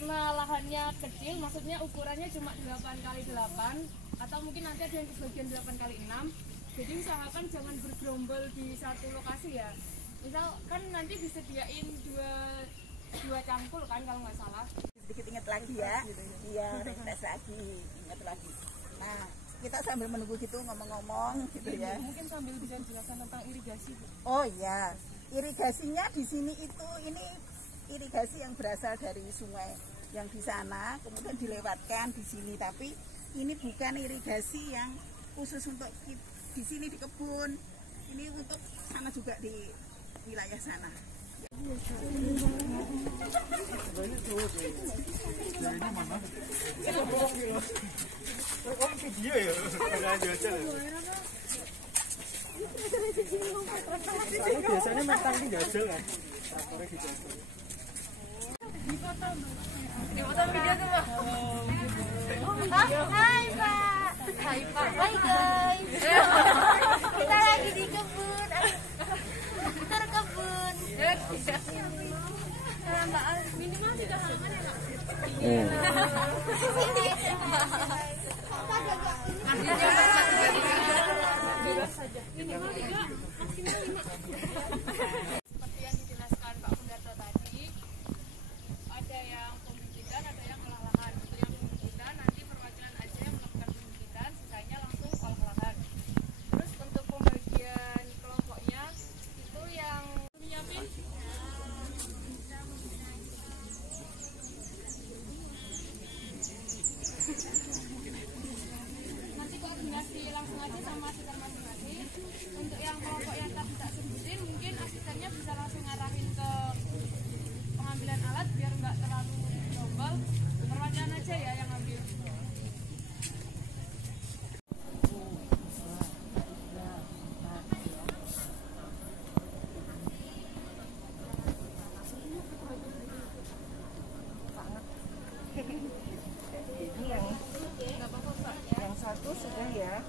karena lahannya kecil, maksudnya ukurannya cuma 8x8 atau mungkin nanti ada yang kebagian 8x6. Jadi usahakan jangan bergerombol di satu lokasi ya. Misal kan nanti disediain dua cangkul kan kalau nggak salah. Sedikit ingat lagi ya, iya refresh lagi, ingat lagi. Nah kita sambil menunggu gitu ngomong-ngomong gitu ya. Mungkin sambil bisa jelaskan tentang irigasi. Oh iya, irigasinya di sini itu ini irigasi yang berasal dari sungai yang di sana, kemudian dilewatkan di sini. Tapi ini bukan irigasi yang khusus untuk di sini di kebun. Ini untuk sana juga di wilayah sana. Video ya, biasanya mentang di jajal kan, traktornya di jajal. Di foto video tuh Pak. Hai Pak. Hai Pak. Hai guys. Kita lagi di kebun. Kita kebun. Mbak Al, minimal 3 halaman ya Kak? Minimal 3, maksimal 5. Seperti yang dijelaskan Pak Fundarto tadi, ada yang pembibitan, ada yang olah lahan. Untuk yang pembibitan nanti perwakilan aja yang melakukan pembibitan, sisanya langsung olah lahan. Terus untuk pembagian kelompoknya itu yang nyiapin nanti koordinasi langsung aja sama asisten masing-masing. Untuk yang kelompok yang tadi tak sebutin, mungkin asistennya bisa langsung ngarahin ke pengambilan alat biar nggak terlalu double. Perwakilan aja ya yang ambil. Ini yang satu sudah ya.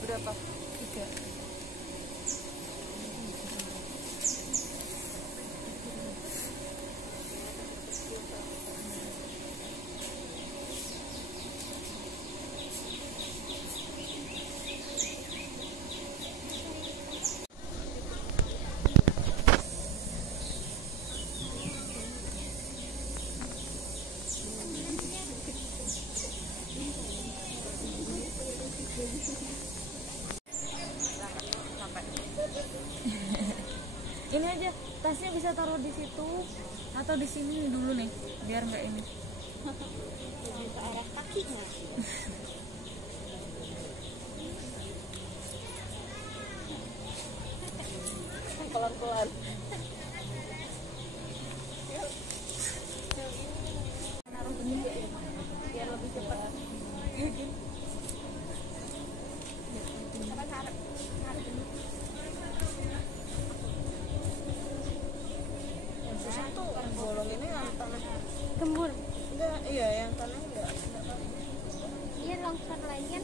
Berapa? 3. Ini aja tasnya bisa taruh di situ atau di sini dulu nih biar nggak ini. Lebih ke arah kaki nggak? Pelan-pelan. Taruh ini biar lebih cepat. Satu bolong ini yang tanah Gembur. enggak, iya yang tanah enggak. Iya longsor lainnya.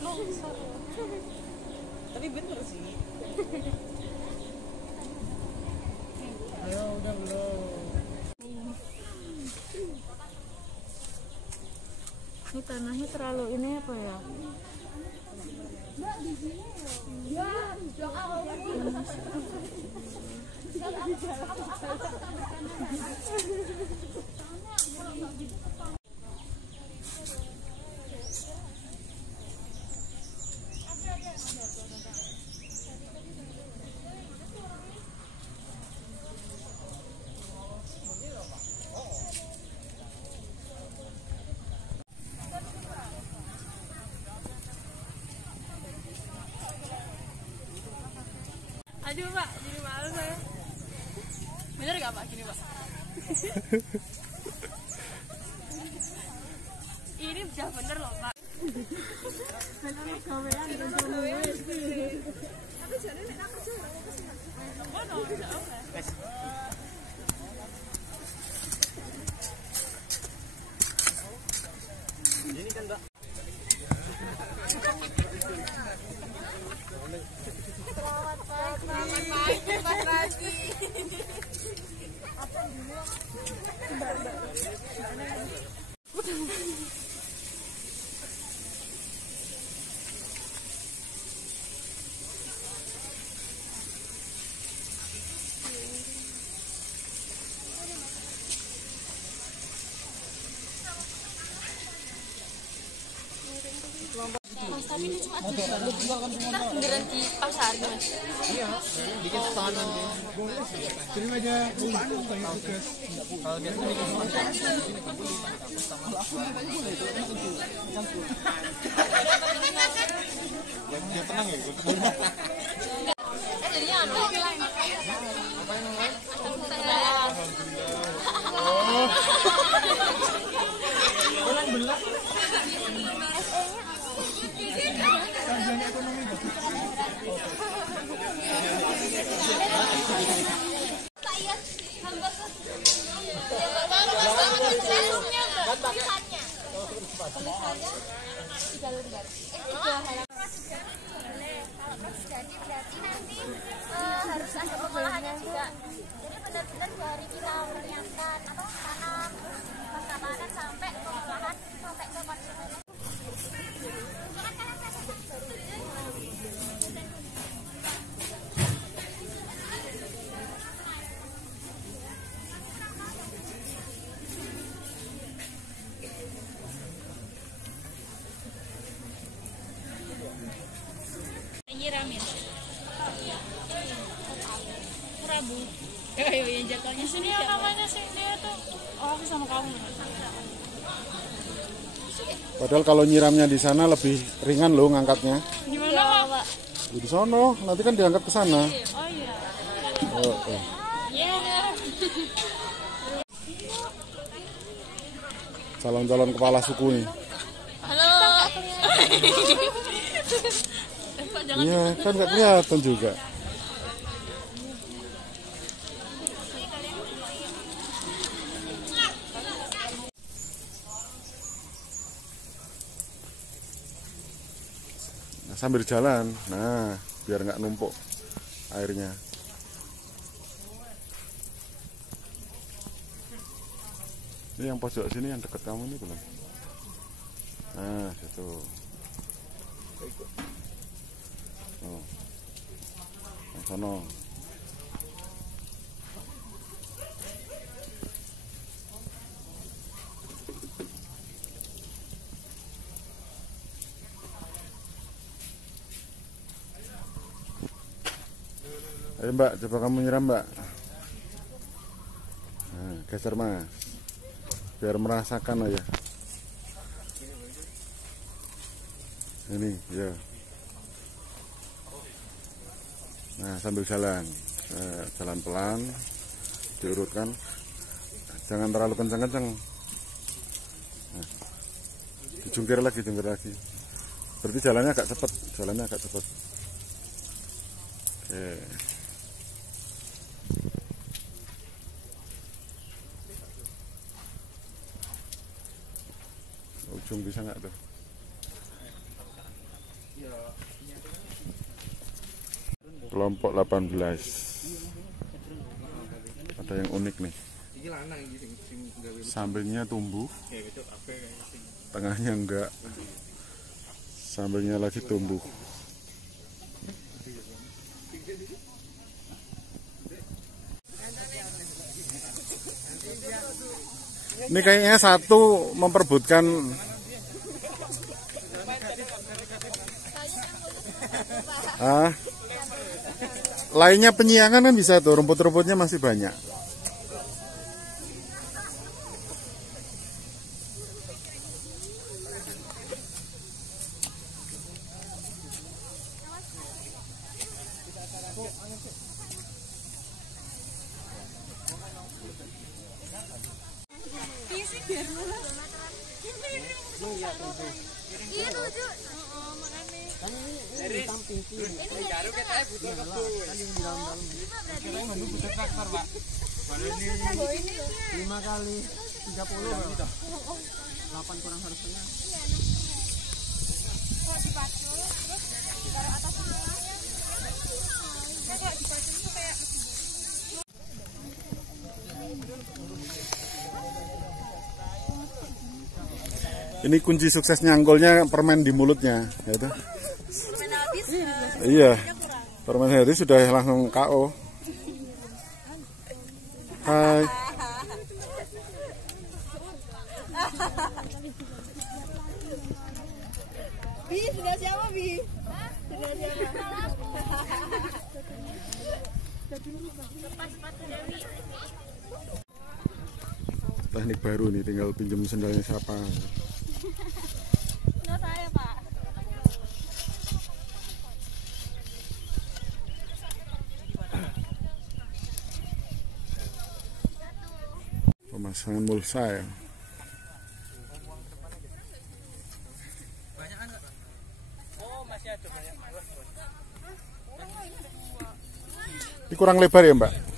Longsor. Tapi bener sih. Ayo udah belum. Ini tanahnya terlalu ini apa ya? Aduh Pak, jadi malu saya. Bener gak Pak gini Pak? Ini udah bener loh Pak. Ini kan Mbak. Selamat pagi. Mas, tapi ini cuma kita beneran di pasar Mas. Iya, bikin stand nanti. Kirim aja bukaan kayak tugas. Kalau biasa bikin dia tenang ya. Jadinya anu. Apa yang lain? Orang belah. Kajian ekonomi. Saya hamba tulisannya 3 lembar. 3 halaman. Jadi berarti nanti harus ada pengolahannya juga. Jadi benar-benar 2 hari kita menyiapkan tanam, masa panen sampai pengolahan sampai ke konsumen. Nyiram ya? Rabu. Ayo yang jatuhnya sini ya namanya sih dia tuh. Oh, aku sama kamu. Padahal kalau nyiramnya di sana lebih ringan loh ngangkatnya. Gimana, Pak? Di sono, nanti kan diangkat ke sana. Oh iya. Oh, oh. Iya. Calon-calon kepala suku nih. Halo. Iya, kan nggak kelihatan juga. Nah, sambil jalan, nah biar nggak numpuk airnya. Ini yang pojok sini yang dekat kamu ini belum? Nah, situ. Oh. Yang sono. Ayo Mbak, coba kamu nyiram Mbak. Nah, geser Mas. Biar merasakan aja. Ini, ya. Nah, sambil jalan. Jalan pelan. Diurutkan. Jangan terlalu kencang-kencang. Nah, dijungkir lagi. Berarti jalannya agak cepat. Oke. Ujung bisa nggak tuh? Kelompok 18. Ada yang unik nih. Sambelnya tumbuh, tengahnya enggak. Sambelnya lagi tumbuh. Ini kayaknya satu memperebutkan lainnya penyiangan kan bisa tuh, rumput-rumputnya masih banyak. Biar Iya tujuh. Ini samping kiri. Ini baru kita butuh kebun. Kan yang di dalam-dalam. Kita ngomong butuh traktor, Pak. Baru ini 5 kali 30 gitu. 8 kurang 1,5. kok dipacul terus ditaruh atas sana. Nah kalau dipacul itu kayak Ini kunci suksesnya Angkolnya permen di mulutnya, gitu. Permen habis. Iya. Permen habis sudah langsung KO. Hai. Bi, sudah siapa Bi? Sudah siapa? lepas sepatu Dewi. Teknik baru nih, tinggal pinjam sendalnya siapa. Nah saya Pak. Pemasangan mulsa ya. Ini kurang lebar ya Mbak?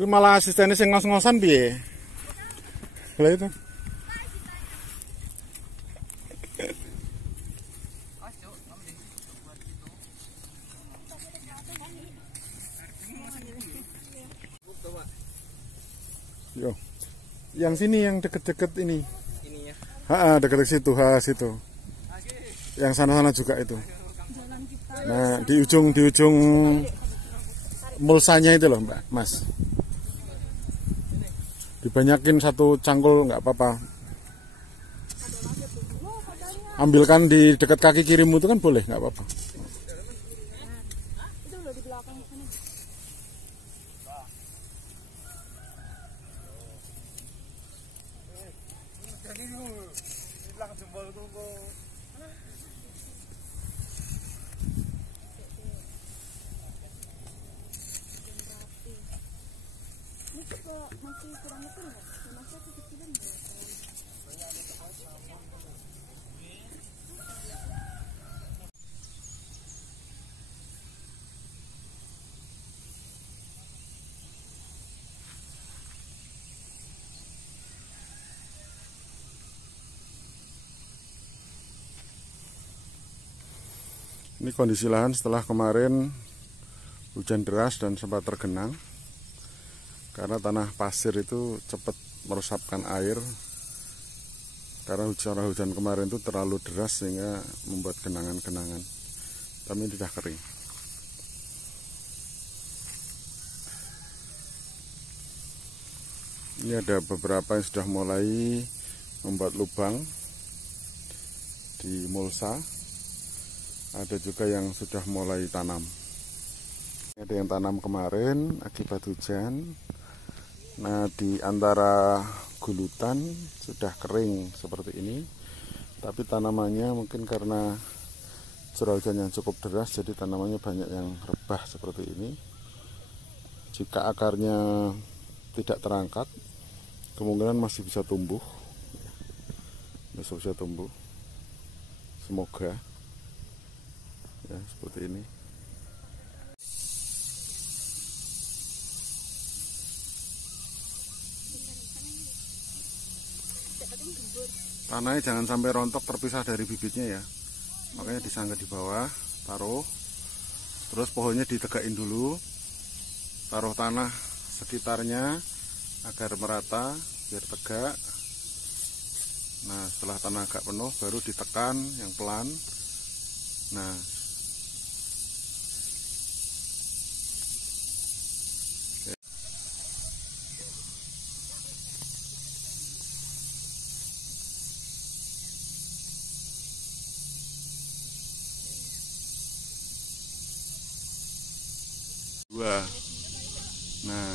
Kuwi malah asistennya sing ngos-ngosan piye? Lah itu. Yo. Yang sini yang deket-deket ini. Ininya. Deket situ, situ. Yang sana-sana juga itu. Nah, di ujung mulsanya itu loh, Mbak, Mas. Dibanyakin satu cangkul nggak apa-apa. Ambilkan di dekat kaki kirimu itu kan boleh, nggak apa-apa. Itu udah di belakang sana. Masih kurang betul nggak? Masih kecilan nggak? Ini kondisi lahan setelah kemarin hujan deras dan sempat tergenang. Karena tanah pasir itu cepat meresapkan air. Karena hujan kemarin itu terlalu deras sehingga membuat genangan-genangan. Tapi ini sudah kering. Ini ada beberapa yang sudah mulai membuat lubang di mulsa. Ada juga yang sudah mulai tanam. Ada yang tanam kemarin akibat hujan. Nah, di antara gulutan sudah kering seperti ini. Tapi tanamannya mungkin karena curah hujan yang cukup deras, jadi tanamannya banyak yang rebah seperti ini. Jika akarnya tidak terangkat, kemungkinan masih bisa tumbuh. Masih bisa tumbuh. Semoga. Ya, seperti ini. Tanahnya jangan sampai rontok terpisah dari bibitnya ya. Makanya disangga di bawah, taruh. Terus pohonnya ditegakin dulu. Taruh tanah sekitarnya agar merata, biar tegak. Nah, setelah tanah agak penuh baru ditekan yang pelan. Nah, dua. Nah,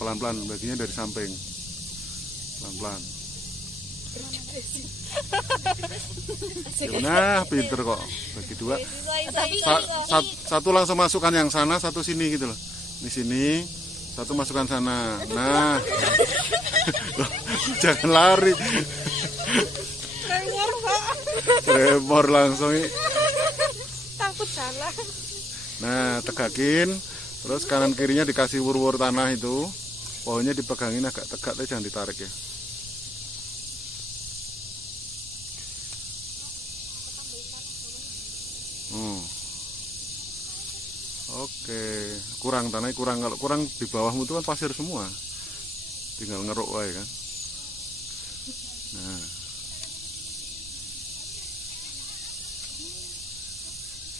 pelan-pelan baginya dari samping. Pelan-pelan. Nah, pinter kok. Bagi dua. Satu langsung masukkan yang sana, satu sini gitu loh. Di sini, satu masukkan sana. Nah. Jangan lari. Tremor langsung. Takut salah. Nah, tegakin. Terus kanan kirinya dikasih wur-wur tanah itu. Pohonnya dipegangin agak tegak, tapi jangan ditarik ya. Oke, kurang tanahnya kurang. Kalau kurang di bawahmu itu kan pasir semua. Tinggal ngeruk wae kan. Nah.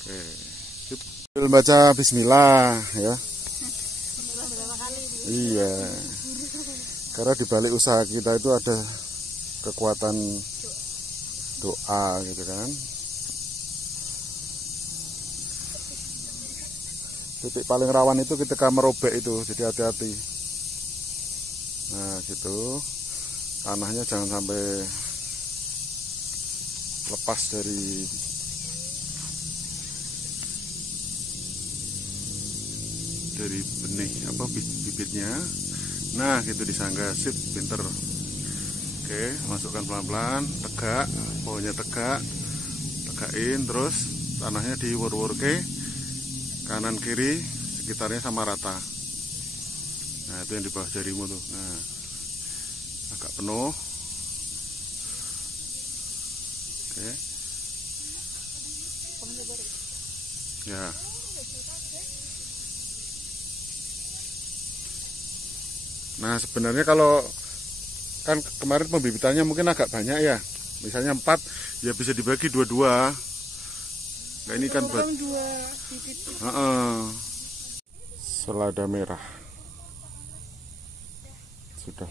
Oke. Sip. Baca bismillah ya. Iya. Karena di balik usaha kita itu ada kekuatan doa gitu kan. Titik paling rawan itu ketika merobek itu, jadi hati-hati. Nah, gitu. Tanahnya jangan sampai lepas dari benih apa bibitnya. Nah, gitu disangga, sip, pinter. Oke, masukkan pelan-pelan, tegak, pohonnya tegak, tegakin, terus tanahnya diwur-wur ke kanan kiri sekitarnya sama rata. Nah, itu yang di bawah jarimu tuh. Nah, agak penuh. Oke. Ya. Nah, sebenarnya kalau kan kemarin pembibitannya mungkin agak banyak ya, misalnya 4 ya bisa dibagi 2-2. Nah, ini kan buat selada merah sudah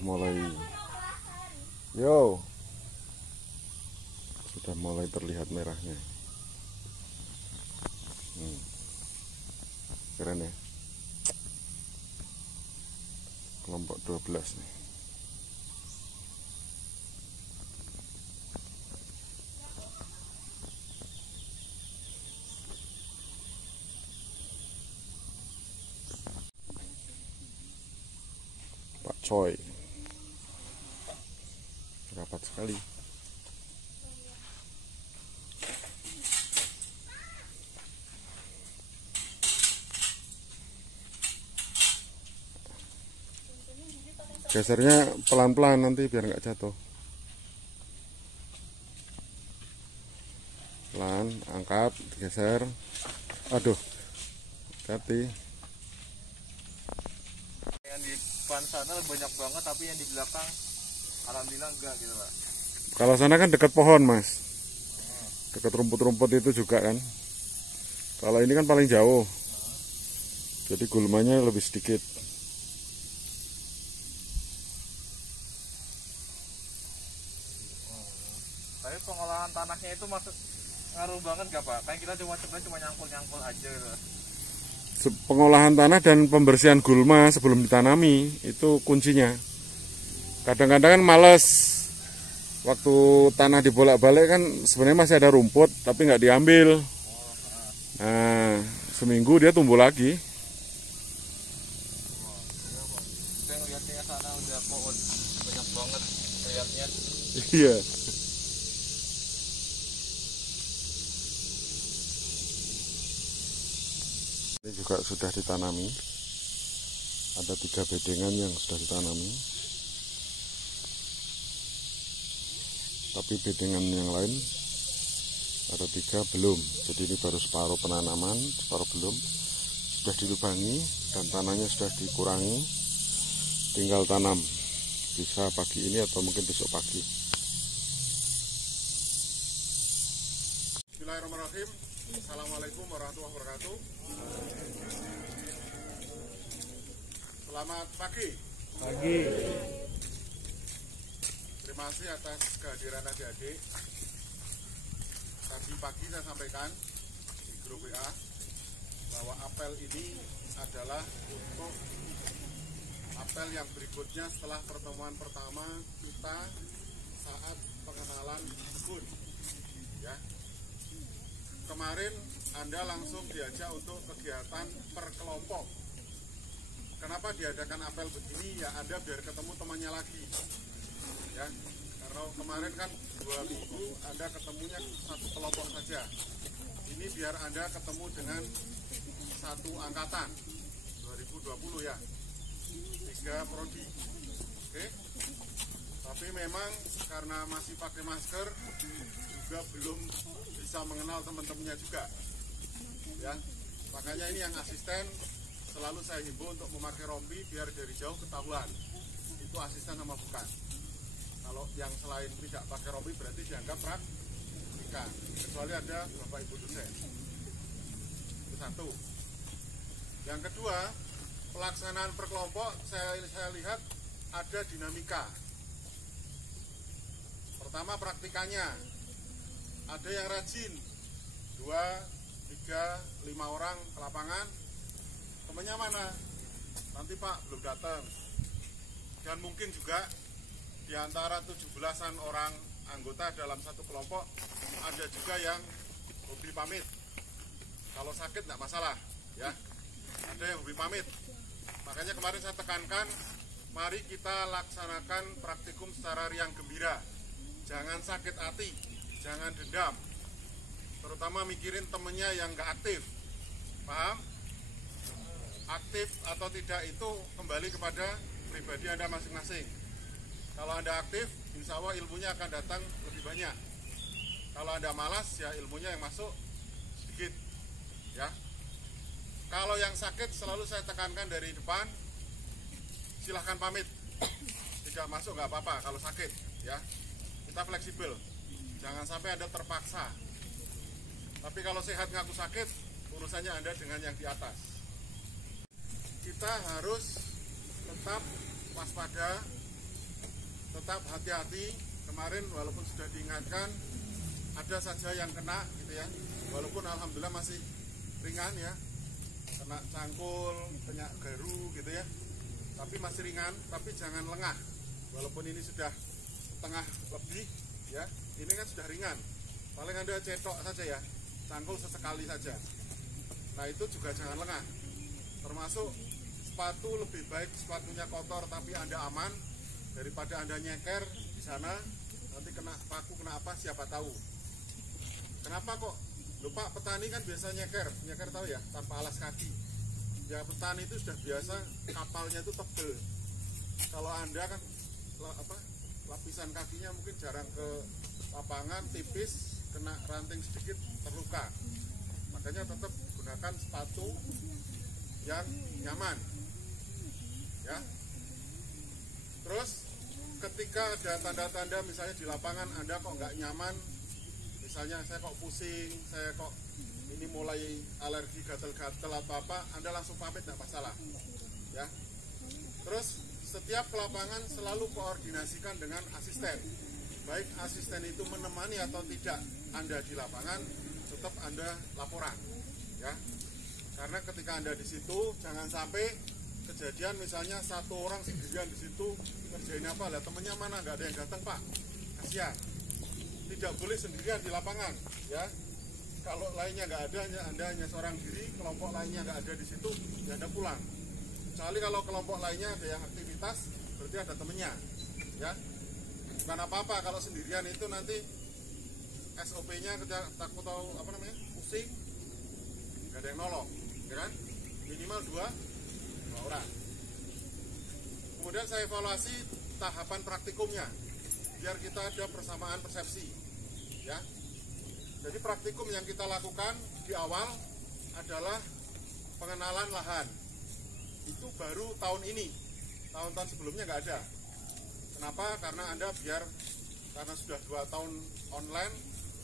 mulai terlihat merahnya. Keren ya, kelompok 12 nih. Pak Coy rapat sekali. Gesernya pelan-pelan nanti biar nggak jatuh. Pelan, angkat, geser. Aduh, hati. Yang di depan sana banyak banget, tapi yang di belakang alhamdulillah enggak gitu Pak. Kalau sana kan dekat pohon Mas, dekat rumput-rumput itu juga kan. Kalau ini kan paling jauh, jadi gulmanya lebih sedikit. Tapi pengolahan tanahnya itu maksud ngaruh banget gak Pak? Kayak kita cuma nyangkul-nyangkul aja gitu. Pengolahan tanah dan pembersihan gulma sebelum ditanami itu kuncinya. Kadang-kadang kan males, waktu tanah dibolak-balik kan sebenarnya masih ada rumput tapi nggak diambil. Nah, seminggu dia tumbuh lagi. Saya ngeliatnya sana udah pohon banyak banget lihatnya. Iya. Ini juga sudah ditanami. Ada 3 bedengan yang sudah ditanami. Tapi bedengan yang lain ada 3 belum. Jadi ini baru separuh penanaman, separuh belum. Sudah dilubangi dan tanahnya sudah dikurangi. Tinggal tanam bisa pagi ini atau mungkin besok pagi. Bismillahirrahmanirrahim. Assalamualaikum warahmatullahi wabarakatuh. Selamat pagi. Terima kasih atas kehadiran adik-adik. Tadi pagi saya sampaikan di grup WA bahwa apel ini adalah untuk apel yang berikutnya setelah pertemuan pertama kita saat pengenalan kebun. Ya. Kemarin Anda langsung diajak untuk kegiatan per kelompok. Kenapa diadakan apel begini? Ya Anda biar ketemu temannya lagi. Ya, karena kemarin kan 2 minggu Anda ketemunya satu kelompok saja. Ini biar Anda ketemu dengan satu angkatan 2020 ya, 3 prodi. Oke. Tapi memang karena masih pakai masker juga belum bisa mengenal teman-temannya juga. Ya, makanya ini yang asisten selalu saya himbau untuk memakai rompi biar dari jauh ketahuan itu asisten sama bukan. Kalau yang selain tidak pakai rompi berarti dianggap praktika, kecuali ada Bapak Ibu dosen. Itu satu. Yang kedua, pelaksanaan per kelompok saya lihat ada dinamika. Pertama praktikannya, ada yang rajin 2, 3, 5 orang ke lapangan. Temennya mana? Nanti Pak belum datang. Dan mungkin juga di antara 17-an orang anggota dalam satu kelompok ada juga yang hobi pamit. Kalau sakit nggak masalah, ya. Ada yang hobi pamit. Makanya kemarin saya tekankan, mari kita laksanakan praktikum secara riang gembira. Jangan sakit hati, jangan dendam. Terutama mikirin temennya yang nggak aktif. Paham? Aktif atau tidak itu kembali kepada pribadi Anda masing-masing. Kalau Anda aktif, insya Allah ilmunya akan datang lebih banyak. Kalau Anda malas, ya ilmunya yang masuk sedikit. Ya. Kalau yang sakit selalu saya tekankan dari depan, silahkan pamit. Tidak masuk nggak apa-apa kalau sakit. Ya, kita fleksibel. Jangan sampai Anda terpaksa. Tapi kalau sehat ngaku sakit, urusannya Anda dengan yang di atas. Kita harus tetap waspada, tetap hati-hati. Kemarin walaupun sudah diingatkan, ada saja yang kena gitu ya. Walaupun alhamdulillah masih ringan ya, kena cangkul, kena garu gitu ya. Tapi masih ringan, tapi jangan lengah. Walaupun ini sudah setengah lebih ya, ini kan sudah ringan. Paling Anda cetok saja ya, cangkul sesekali saja. Nah itu juga jangan lengah. Termasuk sepatu lebih baik sepatunya kotor tapi Anda aman daripada Anda nyeker di sana nanti kena paku kena apa siapa tahu. Kenapa kok? Lupa petani kan biasa nyeker tahu ya tanpa alas kaki. Ya petani itu sudah biasa kapalnya itu tebel. Kalau Anda kan lapisan kakinya mungkin jarang ke lapangan, tipis, kena ranting sedikit terluka. Makanya tetap gunakan sepatu yang nyaman. Ya. Terus ketika ada tanda-tanda misalnya di lapangan Anda kok nggak nyaman, misalnya saya kok pusing, saya kok ini mulai alergi gatel-gatel atau apa, Anda langsung pamit nggak masalah. Ya. Terus setiap ke lapangan selalu koordinasikan dengan asisten. Baik asisten itu menemani atau tidak Anda di lapangan, tetap Anda laporan. Ya. Karena ketika Anda di situ jangan sampai kejadian misalnya satu orang sendirian di situ ngerjain apa lah, temennya mana nggak ada yang datang Pak, kasihan. Tidak boleh sendirian di lapangan ya. Kalau lainnya nggak ada, Anda hanya seorang diri, kelompok lainnya nggak ada di situ, ya Anda pulang. Kecuali kalau kelompok lainnya ada yang aktivitas, berarti ada temennya ya. Bukan apa-apa kalau sendirian itu nanti SOP-nya kita takut tahu pusing, nggak ada yang nolong ya kan. Minimal 2 orang. Kemudian saya evaluasi tahapan praktikumnya biar kita ada persamaan persepsi ya. Jadi praktikum yang kita lakukan di awal adalah pengenalan lahan. Itu baru tahun ini, tahun-tahun sebelumnya nggak ada. Kenapa? Karena Anda karena sudah 2 tahun online,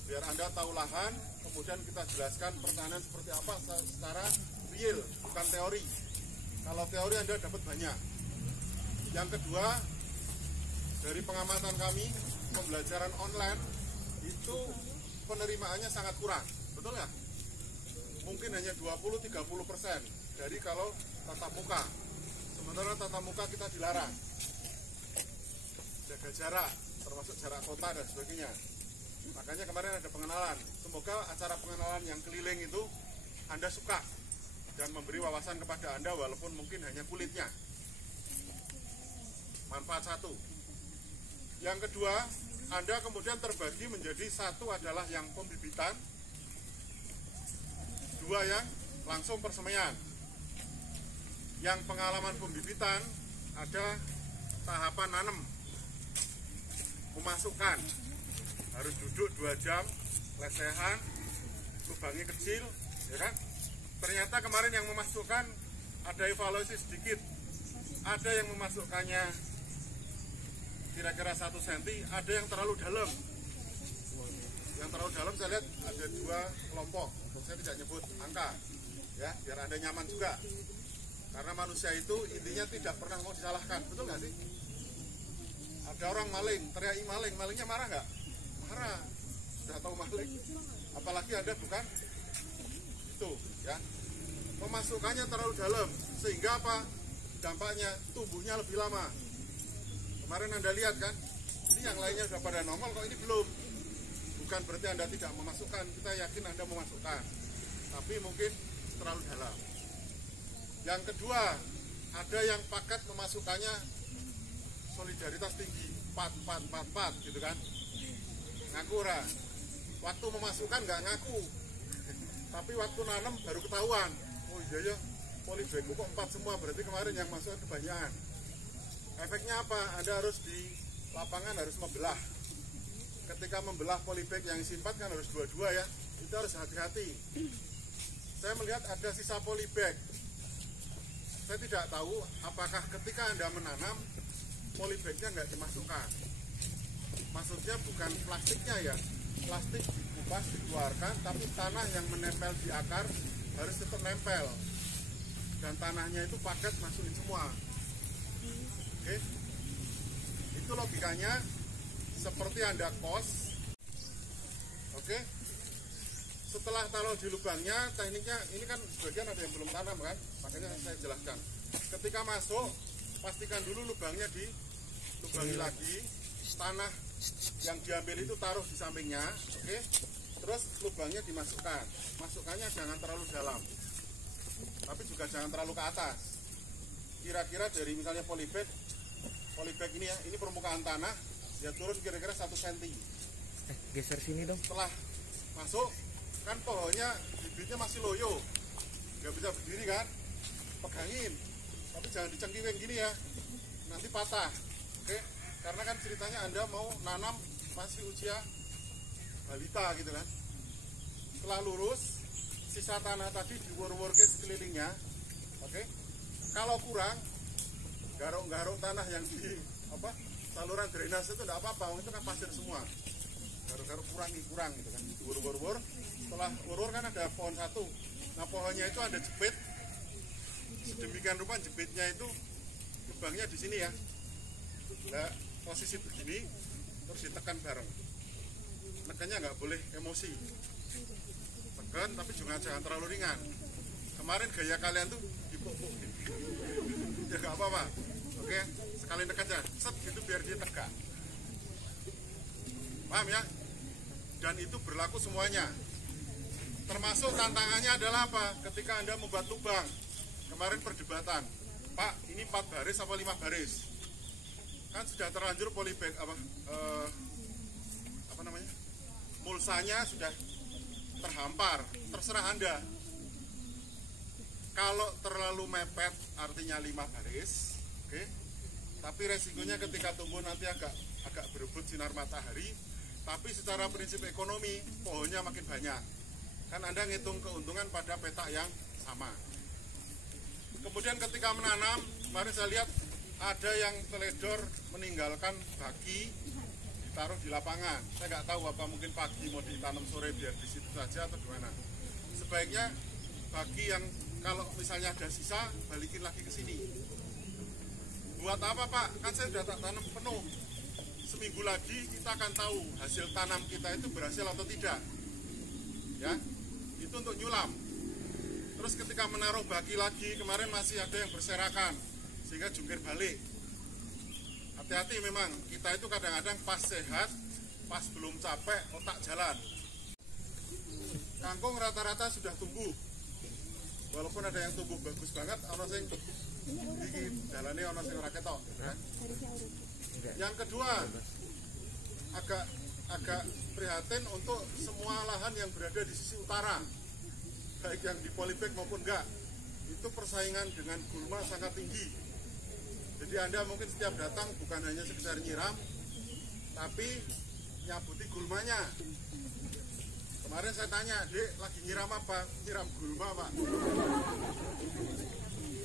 biar Anda tahu lahan, kemudian kita jelaskan pertanian seperti apa secara real, bukan teori. Kalau teori Anda dapat banyak. Yang kedua, dari pengamatan kami, pembelajaran online itu penerimaannya sangat kurang, betul nggak? Mungkin hanya 20-30% dari kalau tatap muka. Sementara tatap muka kita dilarang, jaga jarak, termasuk jarak kota dan sebagainya. Makanya kemarin ada pengenalan. Semoga acara pengenalan yang keliling itu Anda suka dan memberi wawasan kepada Anda walaupun mungkin hanya kulitnya. Manfaat satu. Yang kedua, Anda kemudian terbagi menjadi satu adalah yang pembibitan, 2 yang langsung persemaian. Yang pengalaman pembibitan ada tahapan nanam, memasukkan, harus duduk 2 jam, lesehan, lubangnya kecil, ya kan? Ternyata kemarin yang memasukkan ada evaluasi sedikit, ada yang memasukkannya kira-kira 1 cm, ada yang terlalu dalam. Yang terlalu dalam saya lihat ada 2 kelompok, saya tidak nyebut angka, ya, biar Anda nyaman juga. Karena manusia itu intinya tidak pernah mau disalahkan, betul nggak sih? Ada orang maling, teriaki maling, malingnya marah nggak? Marah, sudah tahu maling, apalagi Anda bukan itu, ya. Pemasukannya terlalu dalam, sehingga apa? Dampaknya tumbuhnya lebih lama. Kemarin Anda lihat kan, ini yang lainnya sudah pada nongol, kok ini belum. Bukan berarti Anda tidak memasukkan, kita yakin Anda memasukkan, tapi mungkin terlalu dalam. Yang kedua, ada yang paket memasukkannya solidaritas tinggi, 4 gitu kan. Ngaku ora. Waktu memasukkan nggak ngaku, tapi waktu nanam baru ketahuan. Oh iya ya, polybagku kok 4 semua, berarti kemarin yang masuk kebanyakan. Efeknya apa? Anda harus di lapangan harus membelah. Ketika membelah polybag yang simpan kan harus 2-2 ya, itu harus hati-hati. Saya melihat ada sisa polybag. Saya tidak tahu apakah ketika Anda menanam polybagnya nggak dimasukkan. Maksudnya bukan plastiknya ya, plastik dikupas dikeluarkan, tapi tanah yang menempel di akar harus tetap nempel. Dan tanahnya itu paket masukin semua. Oke, itu logikanya seperti Anda kos. Oke, setelah taruh di lubangnya, tekniknya ini kan sebagian ada yang belum tanam kan, makanya saya jelaskan. Ketika masuk, pastikan dulu lubangnya dilubangi lagi, tanah yang diambil itu taruh di sampingnya, oke. Terus lubangnya dimasukkan, masukkannya jangan terlalu dalam, tapi juga jangan terlalu ke atas. Kira-kira dari misalnya polybag ini ya, ini permukaan tanah, ya turun kira-kira 1 cm. Geser sini dong. Setelah masuk, kan pohonnya bibitnya masih loyo, nggak bisa berdiri kan, pegangin, tapi jangan dicengkiwing gini ya, nanti patah. Oke, karena kan ceritanya Anda mau nanam masih usia balita gitu kan. Setelah lurus, sisa tanah tadi diwur-wur ke sekelilingnya. Oke, kalau kurang, garuk-garuk tanah yang di saluran drainase itu tidak apa-apa, itu kan pasir semua. Garuk-garuk kurang gitu kan, diwur-wur. Setelah urur kan ada pohon 1. Nah pohonnya itu ada jepit. Sedemikian rupa jepitnya itu lubangnya di sini ya. Nah, posisi begini terus ditekan bareng. Nekannya nggak boleh emosi. Tekan tapi juga jangan terlalu ringan. Kemarin gaya kalian tuh dipuk-puk gitu. Ya nggak apa-apa. Oke, sekali tekan aja. Set gitu biar dia tegak. Paham ya? Dan itu berlaku semuanya. Termasuk tantangannya adalah apa? Ketika Anda membuat lubang. Kemarin perdebatan, Pak, ini 4 baris apa 5 baris? Kan sudah terlanjur polybag mulsanya sudah terhampar. Terserah Anda. Kalau terlalu mepet artinya 5 baris, oke. Tapi resikonya ketika tumbuh nanti agak berebut sinar matahari. Tapi secara prinsip ekonomi pohonnya makin banyak. Kan Anda ngitung keuntungan pada petak yang sama. Kemudian ketika menanam, kemarin saya lihat ada yang teledor meninggalkan baki ditaruh di lapangan. Saya nggak tahu apa mungkin pagi mau ditanam sore biar di situ saja atau gimana. Sebaiknya baki yang kalau misalnya ada sisa balikin lagi ke sini. Buat apa Pak? Kan saya sudah tak tanam penuh. Seminggu lagi kita akan tahu hasil tanam kita itu berhasil atau tidak. Ya, itu untuk nyulam. Terus ketika menaruh baki lagi kemarin masih ada yang berserakan sehingga jungkir balik. Hati-hati memang, kita itu kadang-kadang pas sehat, pas belum capek, otak jalan. Kangkung rata-rata sudah tumbuh. Walaupun ada yang tumbuh bagus banget, ono sing iki jalane ono sing ora ketok, ya. Yang kedua, agak prihatin untuk semua lahan yang berada di sisi utara, baik yang di polybag maupun enggak. Itu persaingan dengan gulma sangat tinggi. Jadi Anda mungkin setiap datang bukan hanya sekedar nyiram, tapi nyabuti gulmanya. Kemarin saya tanya, Dek, lagi nyiram apa? Nyiram gulma, Pak.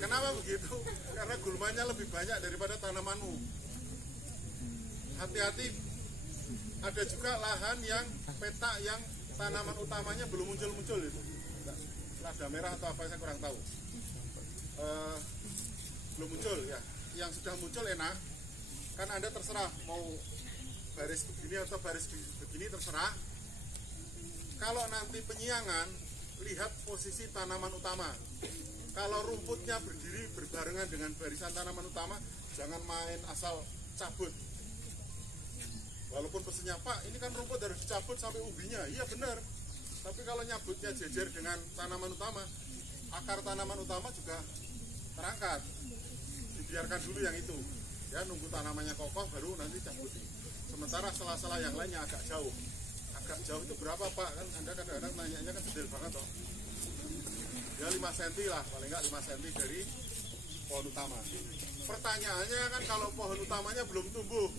Kenapa begitu? Karena gulmanya lebih banyak daripada tanamanmu. Hati-hati, ada juga lahan yang petak yang tanaman utamanya belum muncul-muncul itu. Lada merah atau apa, saya kurang tahu. Belum muncul ya. Yang sudah muncul enak, kan Anda terserah mau baris begini atau baris begini terserah. Kalau nanti penyiangan, lihat posisi tanaman utama. Kalau rumputnya berdiri berbarengan dengan barisan tanaman utama, jangan main asal cabut. Walaupun pesennya, Pak, ini kan rumput harus dicabut sampai ubinya. Iya benar, tapi kalau nyabutnya jejer dengan tanaman utama, akar tanaman utama juga terangkat. Biarkan dulu yang itu, ya, nunggu tanamannya kokoh baru nanti cabuti. Sementara sela-sela yang lainnya agak jauh itu berapa Pak? Kan Anda kadang-kadang nanyanya kan detail banget toh. Ya 5 cm lah, paling nggak 5 cm dari pohon utama. Pertanyaannya kan kalau pohon utamanya belum tumbuh,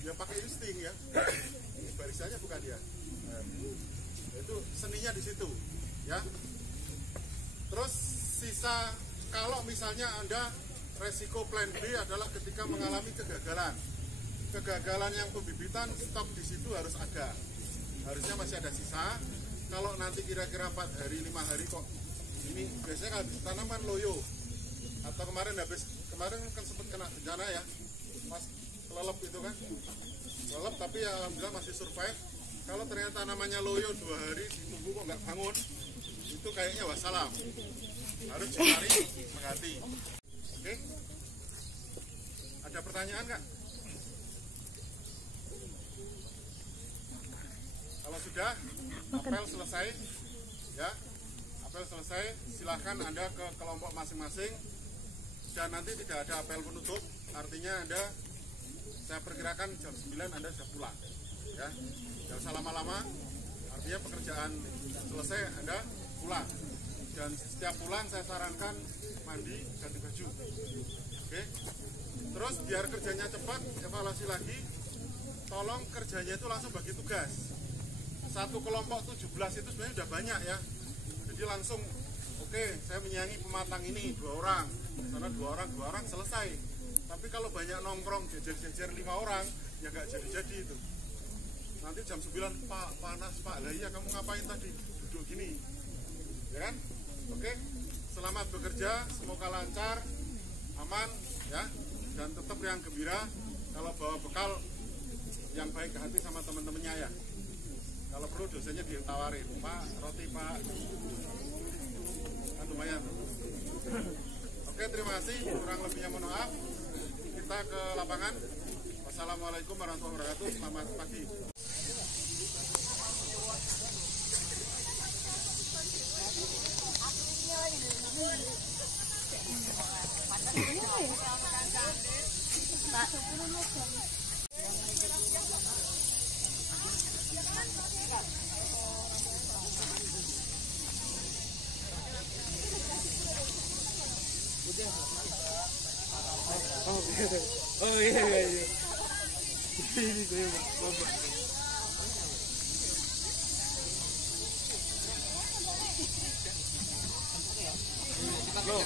ya pakai insting ya, barisannya bukan dia. Nah, itu seninya di situ, ya. Terus sisa, kalau misalnya Anda resiko plan B adalah ketika mengalami kegagalan. Kegagalan yang pembibitan, stok di situ harus ada. Harusnya masih ada sisa. Kalau nanti kira-kira 4 hari, 5 hari kok ini biasanya habis tanaman loyo. Atau kemarin kan sempat kena bencana ya. Pas kelelep itu kan. Kelelep tapi ya alhamdulillah masih survive. Kalau ternyata tanamannya loyo 2 hari ditunggu kok nggak bangun, itu kayaknya wassalam. Harus dicari menghati. Oke, ada pertanyaan nggak? Kalau sudah, apel selesai, ya, apel selesai, silahkan Anda ke kelompok masing-masing, dan nanti tidak ada apel penutup, artinya Anda, saya perkirakan jam 9 Anda sudah pulang, ya, jangan usah lama-lama, artinya pekerjaan selesai Anda pulang. Dan setiap pulang saya sarankan mandi, ganti baju. Oke. Terus biar kerjanya cepat, evaluasi lagi. Tolong kerjanya itu langsung bagi tugas. Satu kelompok 17 itu sebenarnya udah banyak ya. Jadi langsung, oke, saya menyiangi pematang ini 2 orang, sana 2 orang selesai. Tapi kalau banyak nongkrong jejer-jejer 5 orang, ya nggak jadi-jadi itu. Nanti jam 9, Pak, panas Pak, lah iya kamu ngapain tadi? Duduk gini, ya kan? Oke, selamat bekerja, semoga lancar, aman, ya, dan tetap yang gembira. Kalau bawa bekal yang baik ke hati sama teman-temannya ya. Kalau perlu dosennya ditawarin, Pak, roti Pak, kan lumayan. Oke, terima kasih, kurang lebihnya mohon maaf. Kita ke lapangan. Wassalamualaikum warahmatullahi wabarakatuh. Selamat pagi. Oh iya. Ini gue bapak. Loh,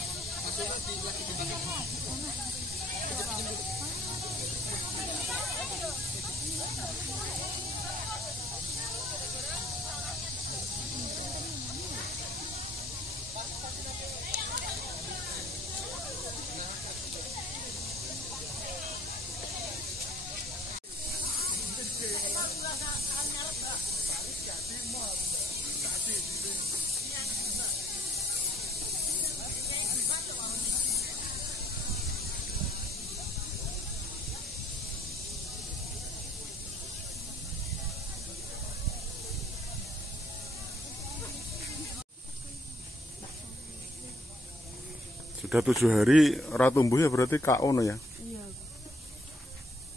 Sudah 7 hari ora tumbuh ya, berarti KO no ya? Iya.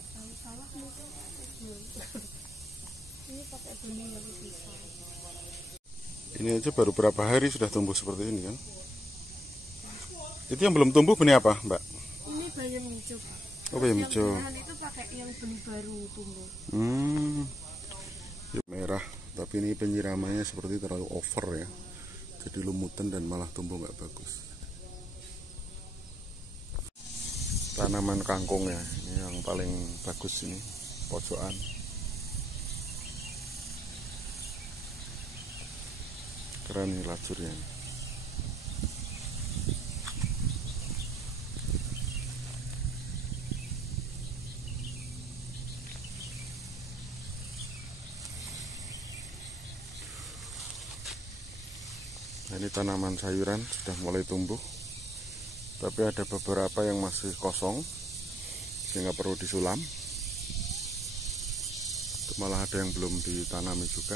Kalau salah mungkin ini pakai benih yang bisa. Ini aja baru berapa hari sudah tumbuh seperti ini kan? Itu yang belum tumbuh benih apa, Mbak? Ini bayam hijau, Pak. Oh, bayam Yang hijau. belahan itu pakai yang benih baru tumbuh. Merah, tapi ini penyiramannya seperti terlalu over ya. Jadi lumutan dan malah tumbuh nggak bagus. Tanaman kangkung ya, ini yang paling bagus ini, pojokan. Keren nih lajurnya. Nah, ini tanaman sayuran sudah mulai tumbuh, tapi ada beberapa yang masih kosong sehingga perlu disulam. Itu malah ada yang belum ditanami juga.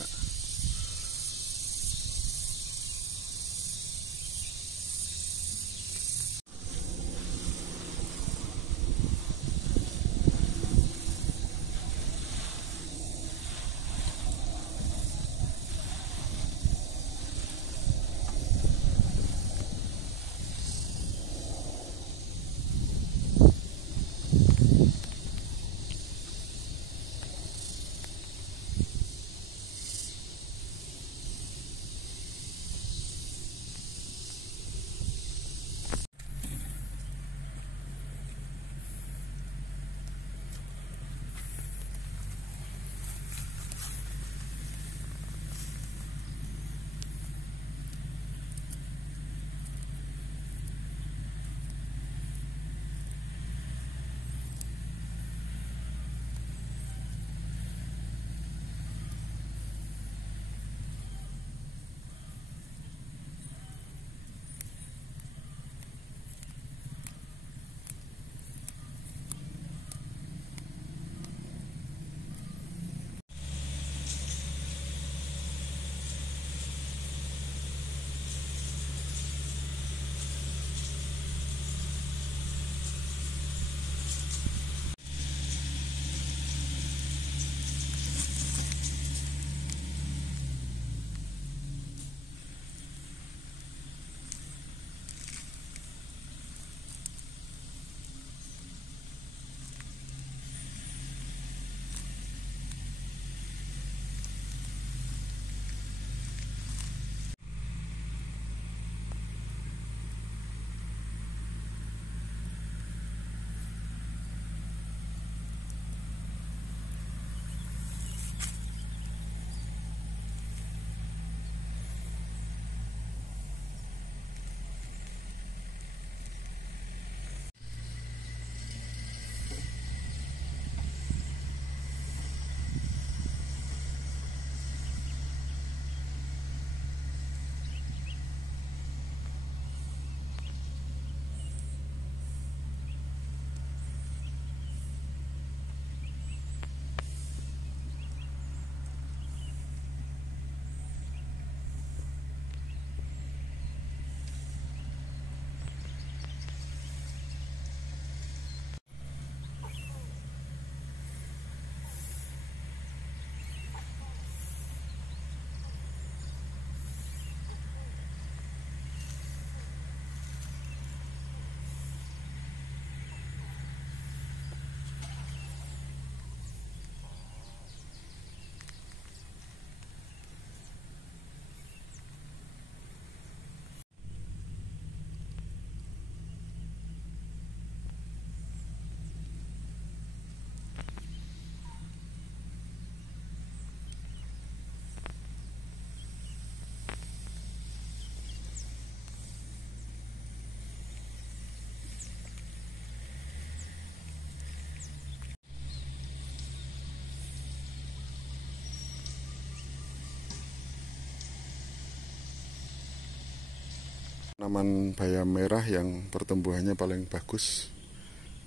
Tanaman bayam merah yang pertumbuhannya paling bagus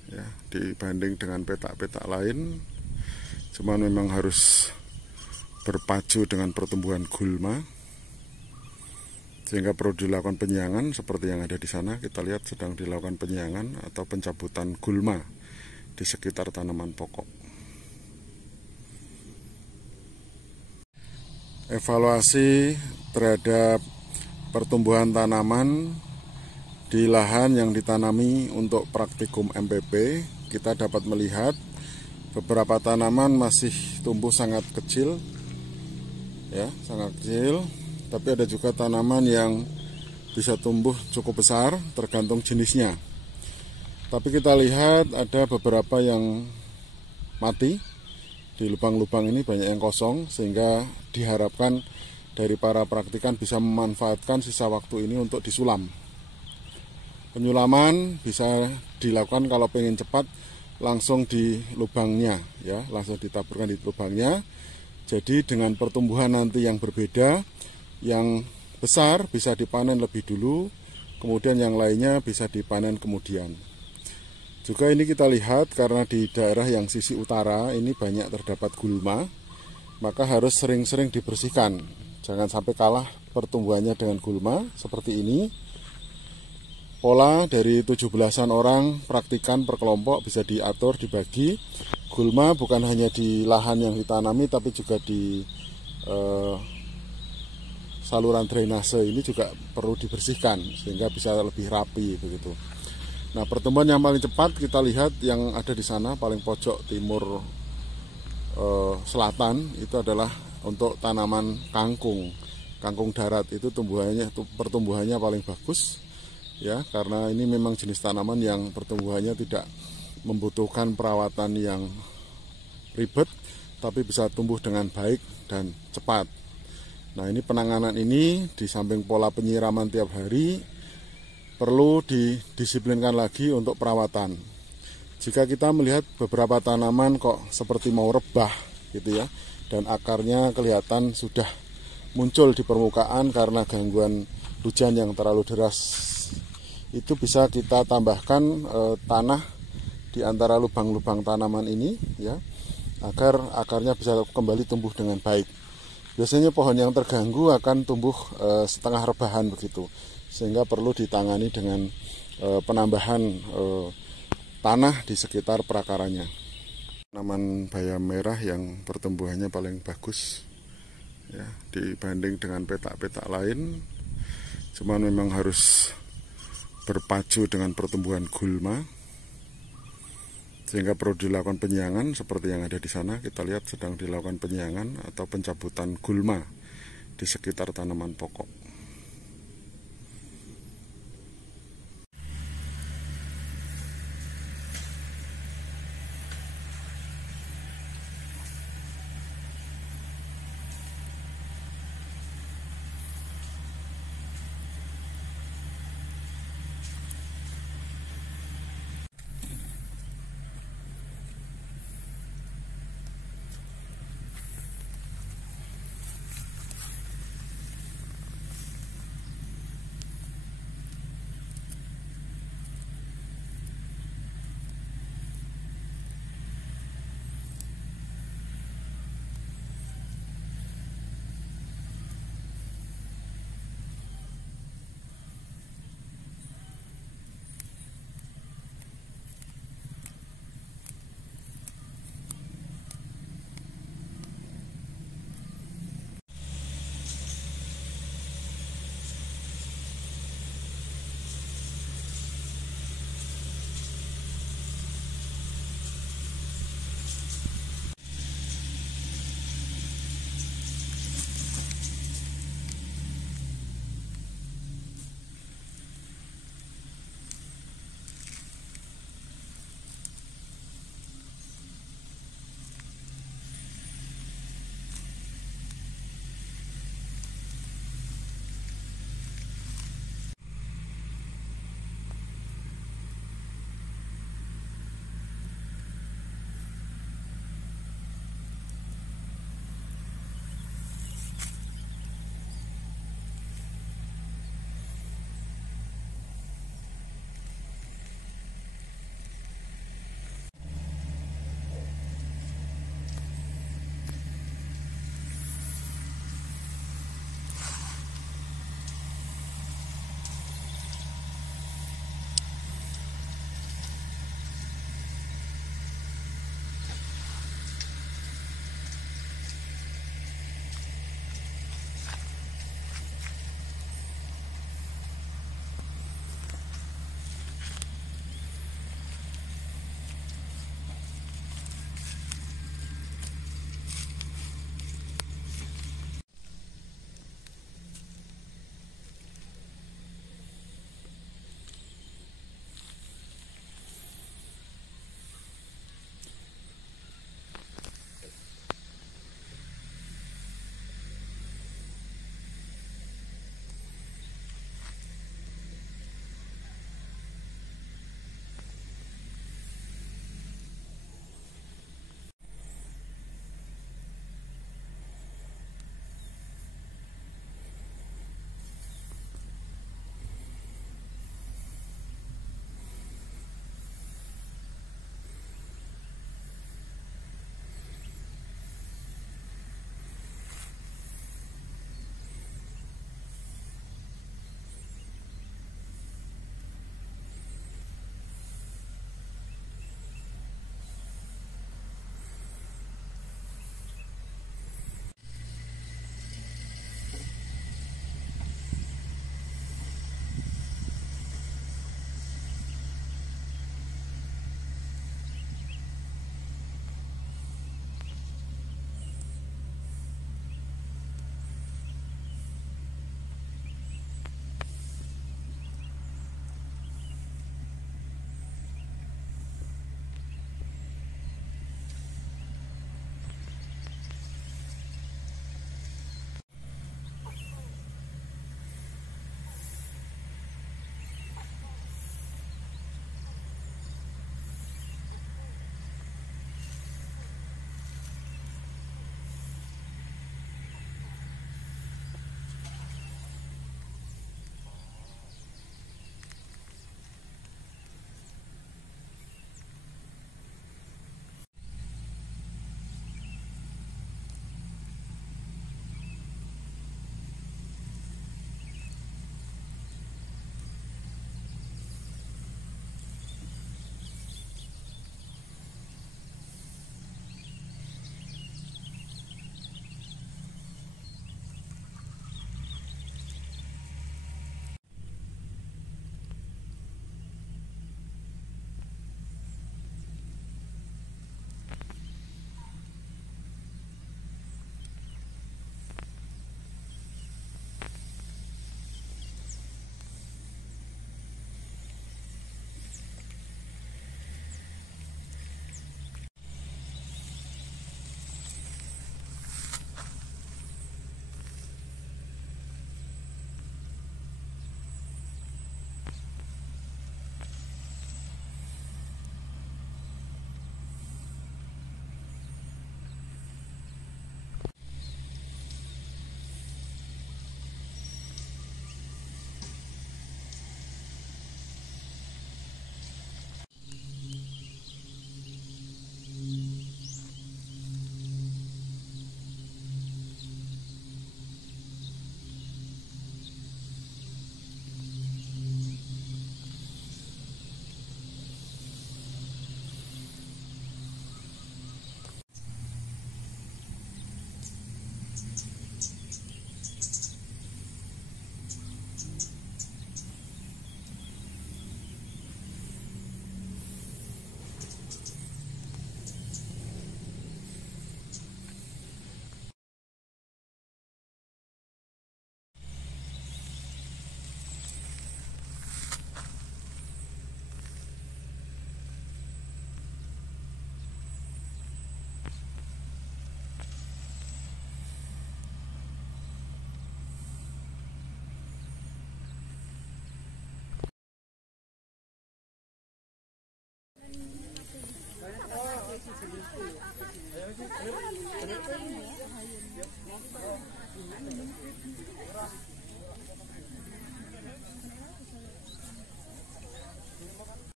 ya dibanding dengan petak-petak lain. Cuman memang harus berpacu dengan pertumbuhan gulma, sehingga perlu dilakukan penyiangan seperti yang ada di sana. Kita lihat sedang dilakukan penyiangan atau pencabutan gulma di sekitar tanaman pokok. Evaluasi terhadap pertumbuhan tanaman di lahan yang ditanami untuk praktikum MPP, kita dapat melihat beberapa tanaman masih tumbuh sangat kecil, ya, sangat kecil. Tapi ada juga tanaman yang bisa tumbuh cukup besar, tergantung jenisnya. Tapi kita lihat ada beberapa yang mati. Di lubang-lubang ini banyak yang kosong, sehingga diharapkan dari para praktikan bisa memanfaatkan sisa waktu ini untuk disulam. Penyulaman bisa dilakukan kalau pengen cepat langsung di lubangnya, ya, langsung ditaburkan di lubangnya. Jadi dengan pertumbuhan nanti yang berbeda, yang besar bisa dipanen lebih dulu, kemudian yang lainnya bisa dipanen kemudian. Juga ini kita lihat karena di daerah yang sisi utara ini banyak terdapat gulma, maka harus sering-sering dibersihkan. Jangan sampai kalah pertumbuhannya dengan gulma seperti ini. Pola dari 17-an orang praktikan per kelompok bisa diatur, dibagi. Gulma bukan hanya di lahan yang ditanami, tapi juga di saluran drainase ini juga perlu dibersihkan sehingga bisa lebih rapi begitu. Nah, pertumbuhan yang paling cepat kita lihat yang ada di sana paling pojok timur selatan itu adalah untuk tanaman kangkung darat. Itu pertumbuhannya paling bagus, ya, karena ini memang jenis tanaman yang pertumbuhannya tidak membutuhkan perawatan yang ribet, tapi bisa tumbuh dengan baik dan cepat. Nah, ini penanganan ini di samping pola penyiraman tiap hari perlu didisiplinkan lagi untuk perawatan. Jika kita melihat beberapa tanaman kok seperti mau rebah gitu ya, dan akarnya kelihatan sudah muncul di permukaan karena gangguan hujan yang terlalu deras, itu bisa kita tambahkan tanah di antara lubang-lubang tanaman ini, ya, agar akarnya bisa kembali tumbuh dengan baik. Biasanya pohon yang terganggu akan tumbuh setengah rebahan begitu, sehingga perlu ditangani dengan penambahan tanah di sekitar perakarannya. Tanaman bayam merah yang pertumbuhannya paling bagus ya dibanding dengan petak-petak lain. Cuman memang harus berpacu dengan pertumbuhan gulma, sehingga perlu dilakukan penyiangan seperti yang ada di sana. Kita lihat sedang dilakukan penyiangan atau pencabutan gulma di sekitar tanaman pokok.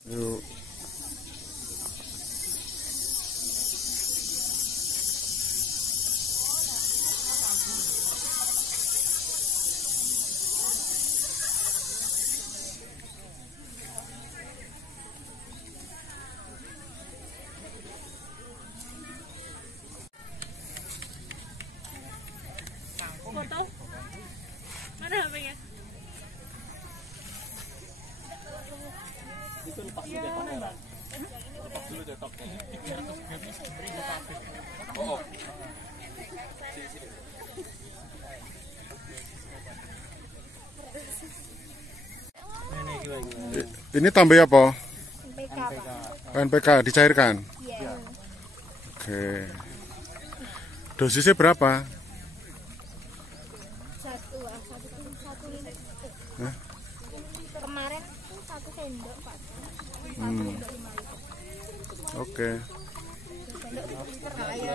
Yuk. Foto? Mana HP-nya? Itu lepas dulu deh kamera. Lepas dulu deh topnya. Oh. Ini tambah apa? NPK, Pak. NPK dicairkan. Iya. Oke. Dosisnya berapa? Satu liter. Hah? Kemarin tuh 1 sendok, Pak. 1 Hmm. sendok 5 liter. Oke. Sendok 1 liter lah ya.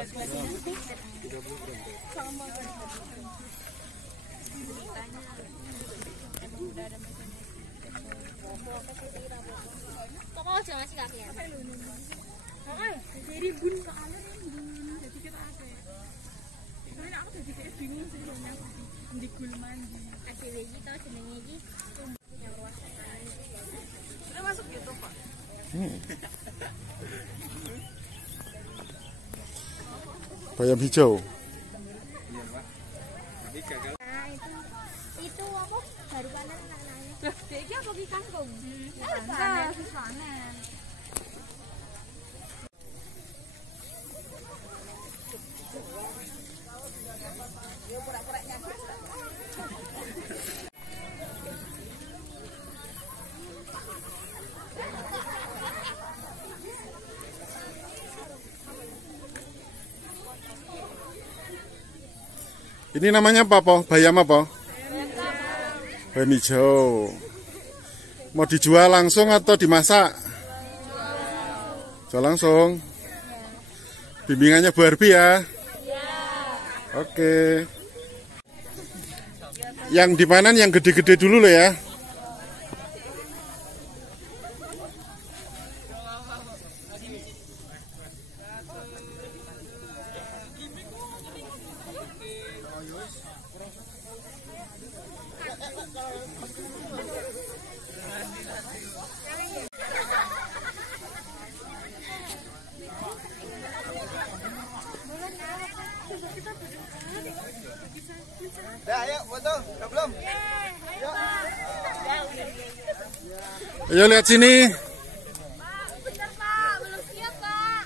Kok aja ngasih kaki ya? Jadi bun soalnya bun, jadi kita apa? Soalnya aku jadi kayak bingung sih soalnya di Gulman di ADW iki tau jenenge iki yang ruas sekali. udah masuk YouTube Pak. Bayam hijau. Nah, itu apa? Baru panen anak-anaknya. Lah, dia iki apa ki kangkung? Panen. Ini namanya apa, Po? Bayam apa? Bayam hijau. Mau dijual langsung atau dimasak? Jual langsung. Bimbingannya Bu Arbi ya? Oke. Yang dipanen yang gede-gede dulu loh ya. Ayo foto, belum? Ayo lihat sini. Bentar, Pak. Belum siap, Pak.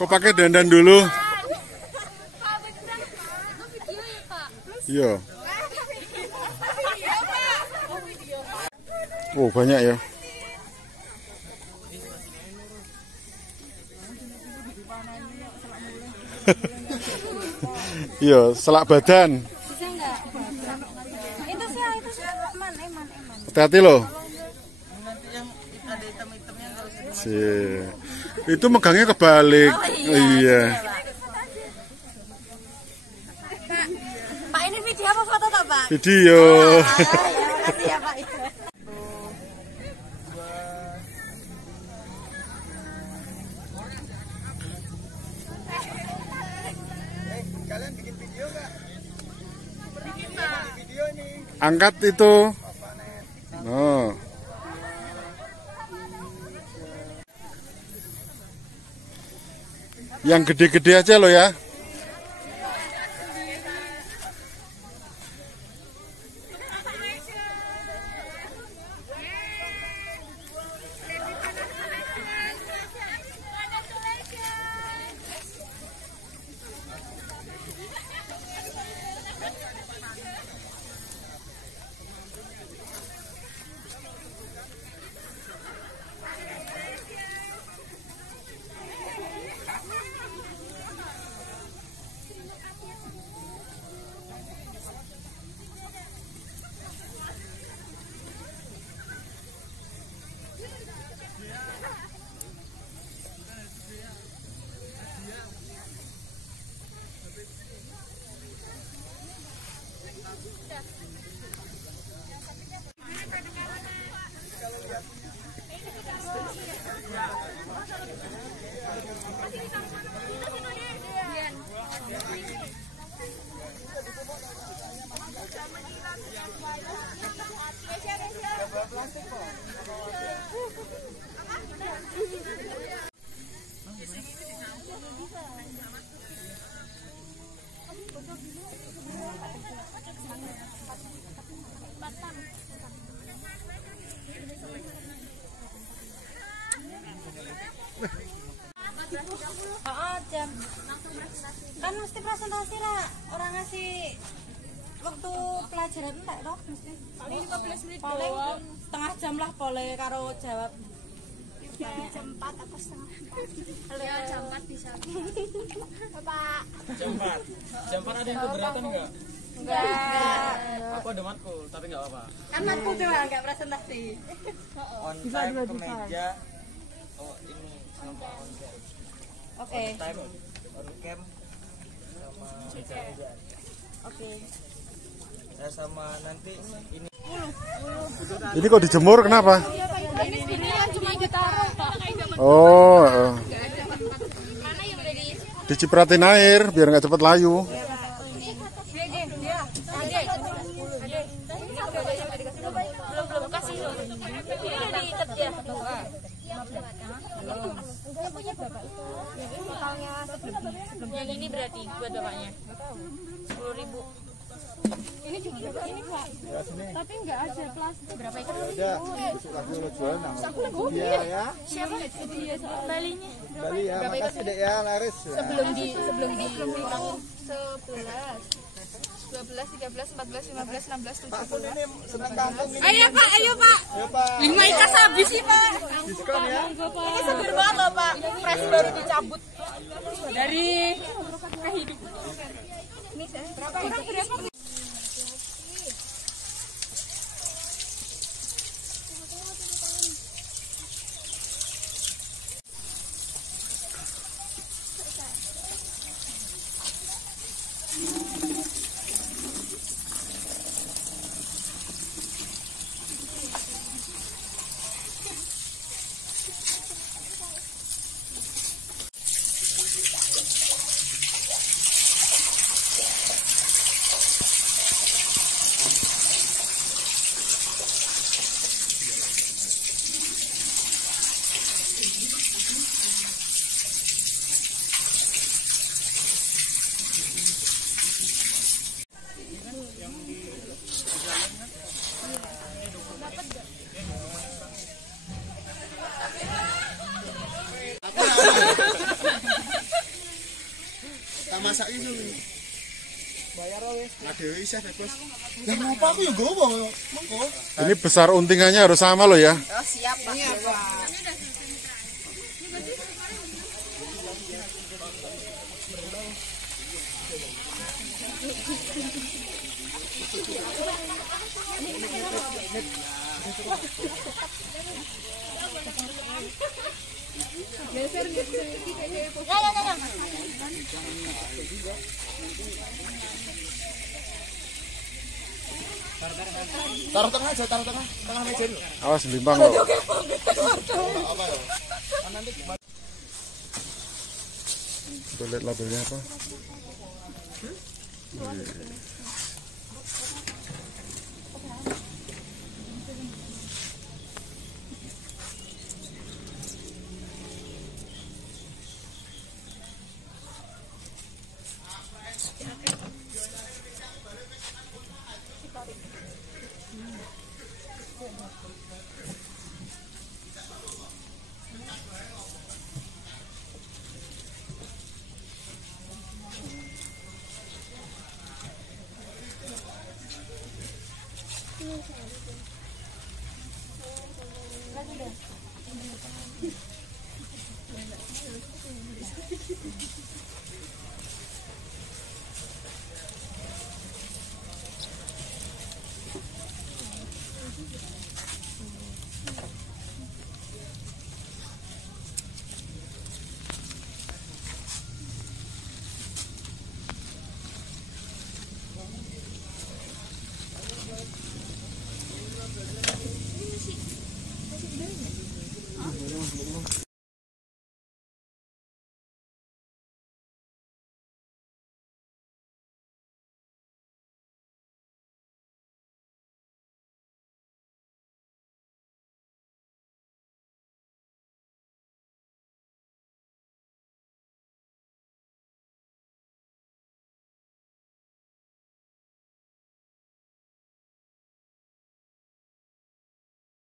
Kok pakai dandan dulu? Pak, bentar, Pak. Itu video ya, Pak? Iya. Oh, banyak ya. Iya, selak badan. Bisa enggak? Itu sih eman. Hati-hati loh. Nanti yang ada hitam-hitamnya nggak usah dimasukin. Cie. Itu megangnya kebalik. Oh, iya. Pak, ini video apa foto toh, Pak? Video. Makasih ya, Pak. Kalian bikin video nggak? Bikin video nih. Angkat itu. Oh. Yang gede-gede aja loh ya. jam. Kan mesti presentasi lah, orang ngasih waktu pelajaran entek toh mesti. Paling 15 menit Paling doang. setengah jam lah boleh karo jawab. Jam 4 atau setengah 4. Ya, jam 4 bisa. Bapak. Jam 4. Jam 4 ada yang keberatan enggak? Enggak. Aku ada matkul, tapi enggak apa-apa. Kan matkul cuma enggak presentasi. On time ke meja. Oh, ini sama on cam. Oke. Time on cam sama meja. Oke. Ya sama nanti ini. Ini kok dijemur kenapa? Ini yang cuma ditaruh, Pak. Oh, Mana yang udah diisi? dicipratin air biar nggak cepet layu. Belum kasih loh. Ini udah diikat ya. Yang ini berarti buat bapaknya 10.000. Ini juga ini Pak. Tapi enggak ada plastik. Berapa itu? Ada. Besok lagi lo jual nang. Iya ya. Siapa? Balinya. Bali ya. Makasih Dek ya, laris. Sebelum dikurangin 11. 12, 13, 14, 15, 16, 17. Pak Kun ini senang kantong ini. Ayo Pak, ayo Pak. Ya Pak. 5 ikas habis sih Pak. Diskon ya. Ini seger banget loh Pak. Fresh baru dicabut dari kehidupan. Ini berapa? Berapa? Tak masak itu. Bayar wis. Lah dhewe isih bebas. Lah ngopo aku yo nggowo monggo. Ini besar untingannya harus sama loh ya. Oh, siap Pak. Iya, Pak. Taruh tengah aja, taruh tengah meja dulu. Awas limbang loh. Apa ya? Coba lihat labelnya apa.